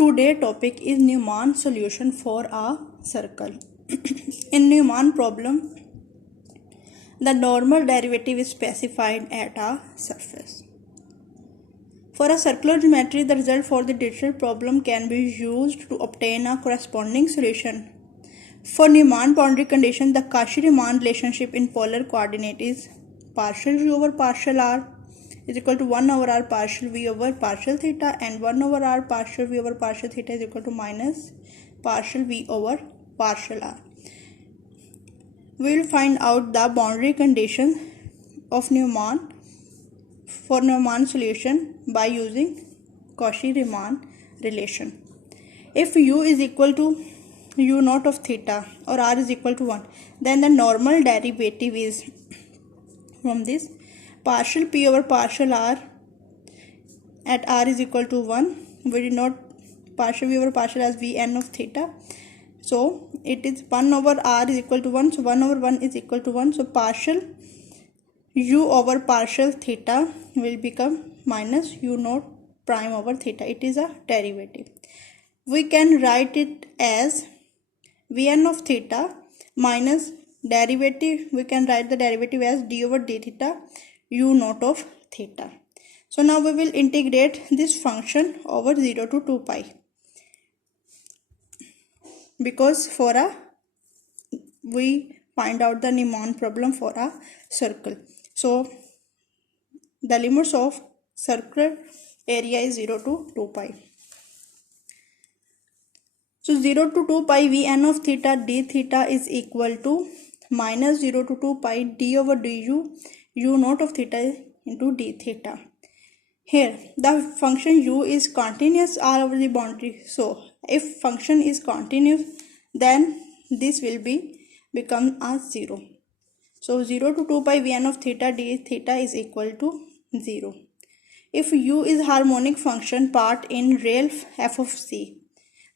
Today topic is Newman solution for a circle. In Newman problem, the normal derivative is specified at a surface. For a circular geometry, the result for the digital problem can be used to obtain a corresponding solution. For Newman boundary condition, the Cauchy-Riemann relationship in polar coordinate is partial v over partial r is equal to 1 over r partial v over partial theta, and 1 over r partial v over partial theta is equal to minus partial v over partial r. We will find out the boundary condition of Newman for Newman solution by using Cauchy-Riemann relation. If u is equal to u naught of theta or r is equal to 1, then the normal derivative is from this partial p over partial r at r is equal to 1. We denote partial v over partial as Vn of theta. So it is 1 over r is equal to 1. So 1 over 1 is equal to 1. So partial u over partial theta will become minus u naught prime over theta. It is a derivative. We can write it as Vn of theta minus derivative. We can write the derivative as d over d theta u naught of theta. So now we will integrate this function over 0 to 2 pi, because for a we find out the Newman problem for a circle. So the limits of circular area is 0 to 2 pi. So 0 to 2 pi Vn of theta d theta is equal to minus 0 to 2 pi d over du u naught of theta into d theta. Here the function u is continuous all over the boundary. So if function is continuous, then this will become a 0. So 0 to 2 pi Vn of theta d theta is equal to 0. If u is harmonic function part in real f of c,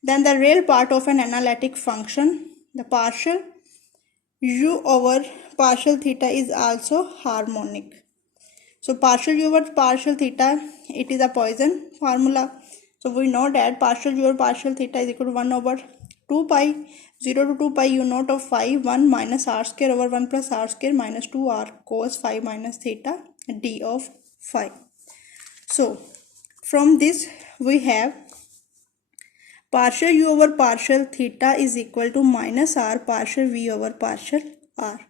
then the real part of an analytic function, the partial u over partial theta, is also harmonic. So partial u over partial theta, it is a Poisson formula. So we know that partial u over partial theta is equal to 1 over 2 pi 0 to 2 pi u naught of phi 1 minus r square over 1 plus r square minus 2r cos phi minus theta d of phi. So from this we have partial u over partial theta is equal to minus r partial v over partial r.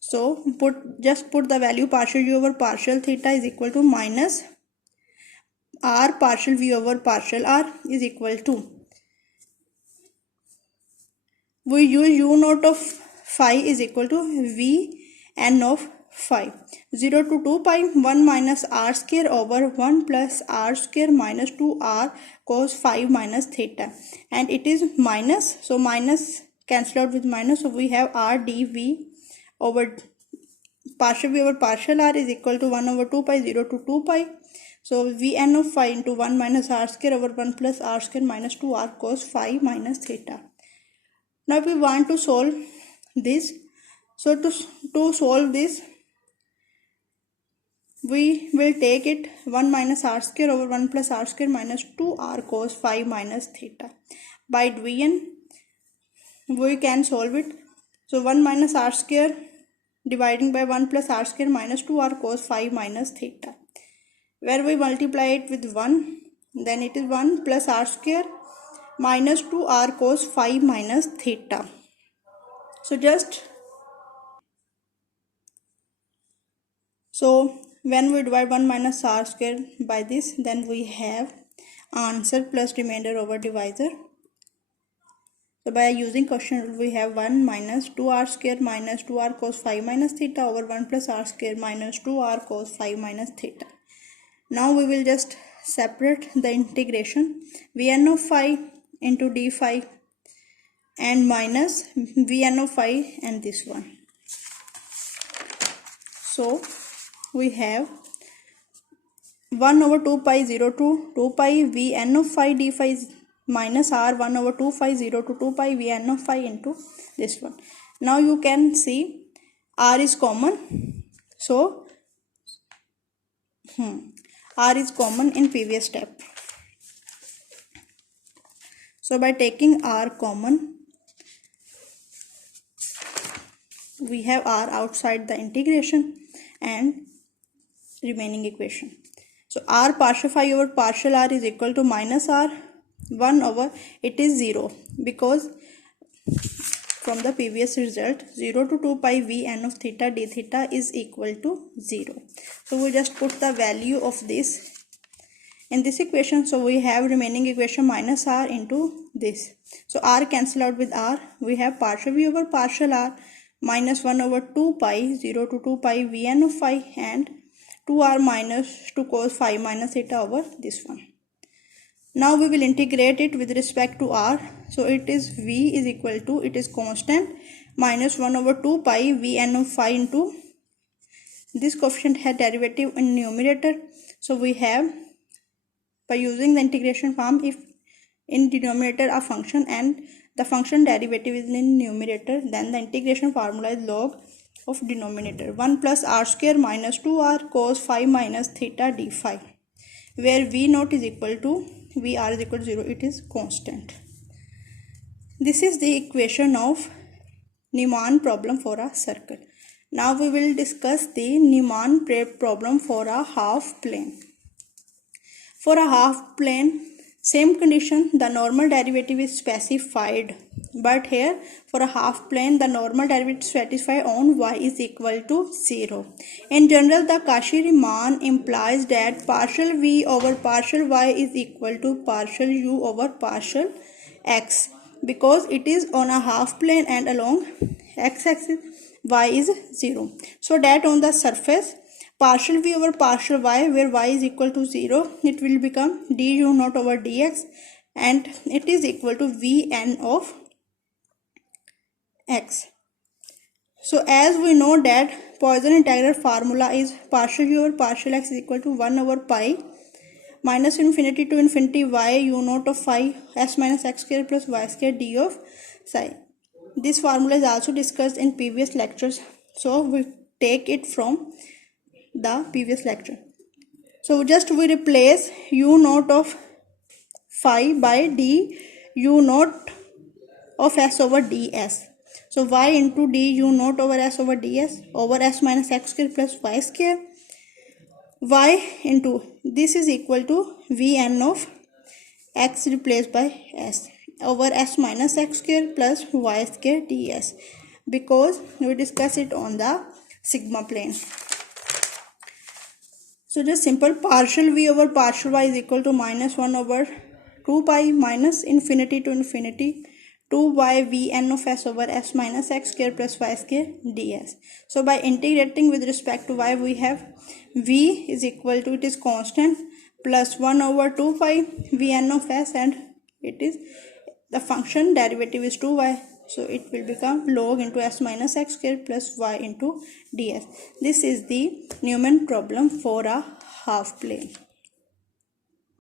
So just put the value partial u over partial theta is equal to minus r partial v over partial r is equal to, we use u naught of phi is equal to v n of phi 0 to 2 pi 1 minus r square over 1 plus r square minus 2r cos phi minus theta, and it is minus, so minus cancel out with minus, so we have r dv over partial v over partial r is equal to 1 over 2 pi 0 to 2 pi. So Vn of phi into 1 minus r square over 1 plus r square minus 2r cos phi minus theta. Now we want to solve this. So to solve this, we will take it 1 minus r square over 1 plus r square minus 2r cos phi minus theta. By division we can solve it. So 1 minus r square dividing by 1 plus r square minus 2r cos phi minus theta. Where we multiply it with 1, then it is 1 plus r square minus 2r cos phi minus theta. So when we divide 1 minus r square by this, then we have answer plus remainder over divisor. So by using quotient rule, we have 1 minus 2r square minus 2r cos phi minus theta over 1 plus r square minus 2r cos phi minus theta. Now we will just separate the integration Vn of phi into d phi and minus Vn of phi and this one. So we have 1 over 2 pi 0 to 2 pi Vn of phi d phi is minus r 1 over 2 phi 0 to 2 pi Vn of phi into this one. Now you can see r is common. So R is common in previous step. So by taking r common, we have r outside the integration and remaining equation. So r partial phi over partial r is equal to minus r 1 over, it is 0 because from the previous result 0 to 2 pi v n of theta d theta is equal to 0. So we just put the value of this in this equation. So we have remaining equation minus r into this. So r cancel out with r. We have partial v over partial r minus 1 over 2 pi 0 to 2 pi v n of phi and 2r minus 2 cos phi minus theta over this one. Now we will integrate it with respect to r. So it is v is equal to, it is constant, minus 1 over 2 pi v n of phi into this coefficient had derivative in numerator. So we have, by using the integration form, if in denominator a function and the function derivative is in numerator, then the integration formula is log of denominator 1 plus r square minus 2r cos phi minus theta d phi, where v naught is equal to Vr is equal to 0, it is constant. This is the equation of Neyman problem for a circle. Now we will discuss the Neyman problem for a half plane. For a half plane, same condition, the normal derivative is specified, but here for a half plane the normal derivative is specified on y is equal to 0. In general, the Cauchy-Riemann implies that partial v over partial y is equal to partial u over partial x, because it is on a half plane and along x-axis y is 0. So that on the surface partial v over partial y, where y is equal to 0, it will become du naught over dx and it is equal to vn of x. So as we know that Poisson integral formula is partial v over partial x is equal to 1 over pi minus infinity to infinity y u naught of phi s minus x square plus y square d of psi. This formula is also discussed in previous lectures, so we take it from the previous lecture. So just we replace u naught of phi by d u naught of s over ds. So y into d u naught over s over ds over s minus x square plus y square, y into this is equal to vn of x replaced by s over s minus x square plus y square ds, because we discuss it on the sigma plane. So just simple partial v over partial y is equal to minus 1 over 2 pi minus infinity to infinity 2y vn of s over s minus x square plus y square ds. So by integrating with respect to y, we have v is equal to, it is constant, plus 1 over 2 pi vn of s and it is the function derivative is 2y. So it will become log into s minus x square plus y into ds. This is the Neyman problem for a half plane.